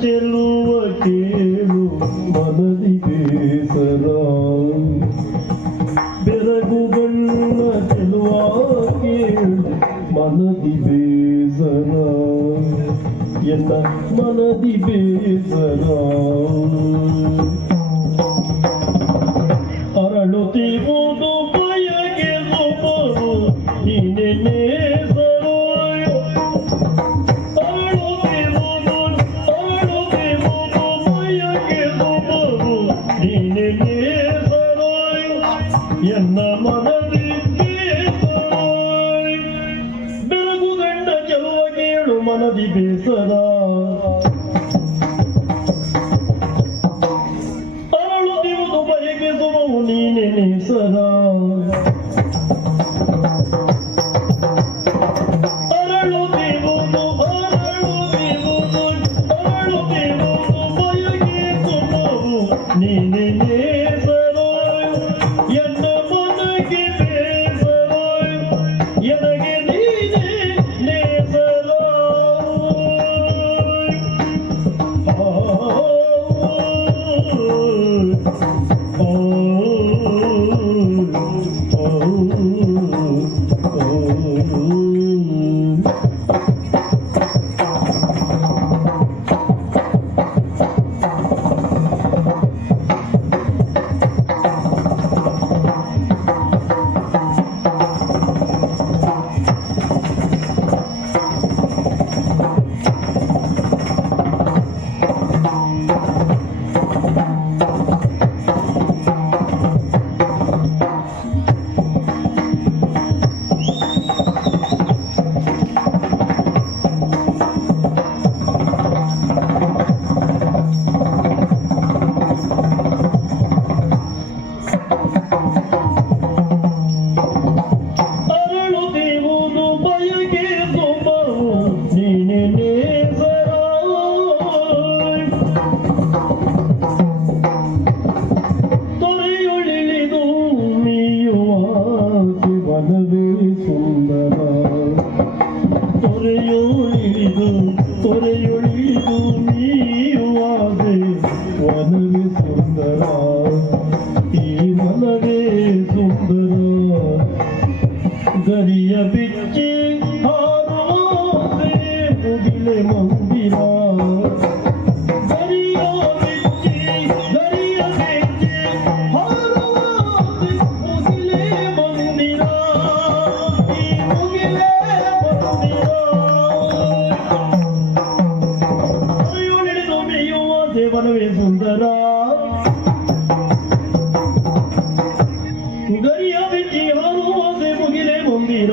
ಚೆಲುವ ಕೇಳು ಮನದಿ ಬೇಸರ ಬೆರಗುಗಣ್ಣ ಚೆಲುವ ಕೇಳು ಮನದಿ ಬೇಸರ ಎನ್ನ ಮನದಿ ಬೇಸರ ಅರಳುತ್ತಿರುವುದು ಬಯಗೆ ಒಬ್ಬರು ನೀನೆ ಎನ್ನ ಮನದಿ ಬೆರಗುಗಂಡ ಚೆಲುವ ಕೇಳು ಮನದಿ ಬೇಸರ ಅರಳುತ್ತಿರುವುದು ಬಯಕೆ ಸುಮವು ನೀನೆ ನೇಸರ ಅರಳುತ್ತಿರುವುದು ಬಯಕೆ ಸುಮವು ನೀನೆ ತೊರೆಯೊಳಿದು ನೀಯುವಾಗೆ ವನವೇ ಸುಂದರ ಈ ಮನವೇ ಸುಂದರ ಗರಿಯ ಬಿಚ್ಚಿ ಹಾರುವಾಗೆ ಮುಗಿಲೆ ಮಂದಿರ ವನವೇ ಸುಂದರ ಗರಿಯ ಬಿಚ್ಚಿ ಹಾರುವಾಗೆ ಮುಗಿಲೆ ಮಂದಿರ